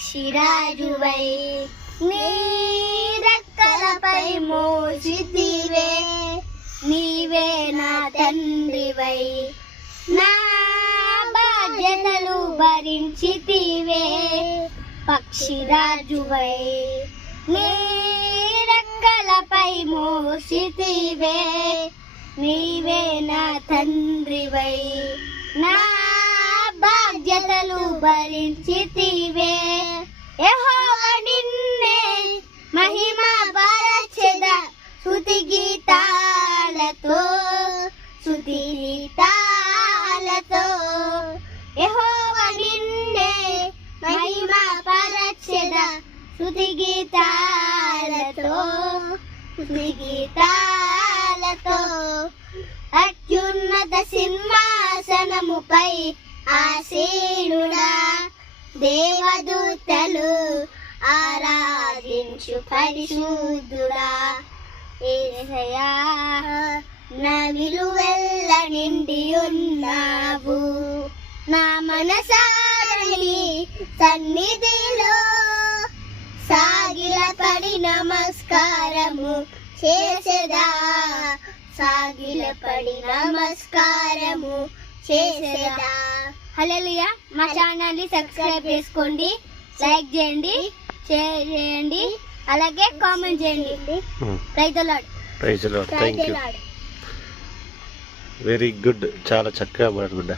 పక్షిరాజువై నీ రెక్కలపై మోసితివే నీవే నా తండ్రివై నా బాధ్యతలు భరించితివే పక్షిరాజువై నీ రెక్కలపై మోసితివే నీవే నా తండ్రివై నా బాధ్యతలు భరించితివే యెహోవ నిన్నే మహిమ పరచెద స్తుతి గీతాలతో స్తుతి గీతాలతో యెహోవ నిన్నే మహిమ పరచెద స్తుతి గీతాలతో స్తుతి గీతాలతో అత్యున్నత సింహాసనముపై ఆసీనుడా దేవదూతలు ఆరాధించు పరిశుద్ధుడా. ఏసయా నా విలువెల్ల నిండి ఉన్నావు నా మనసారని సన్నిధిలో సాగిలపడి నమస్కారము చేసేదా? సాగిలపడి నమస్కారము చేసేదా? హల్లెలూయా. మా ఛానల్ని సబ్స్క్రైబ్ చేసుకోండి లైక్ చేయండి షేర్ చేయండి అలాగే కామెంట్ చేయండి. రైతులాడు ప్రైజ్ థ్యాంక్ యూ రైతులాడు వెరీ గుడ్ చాలా చక్కగా మాట్లాడు బిడ్డ.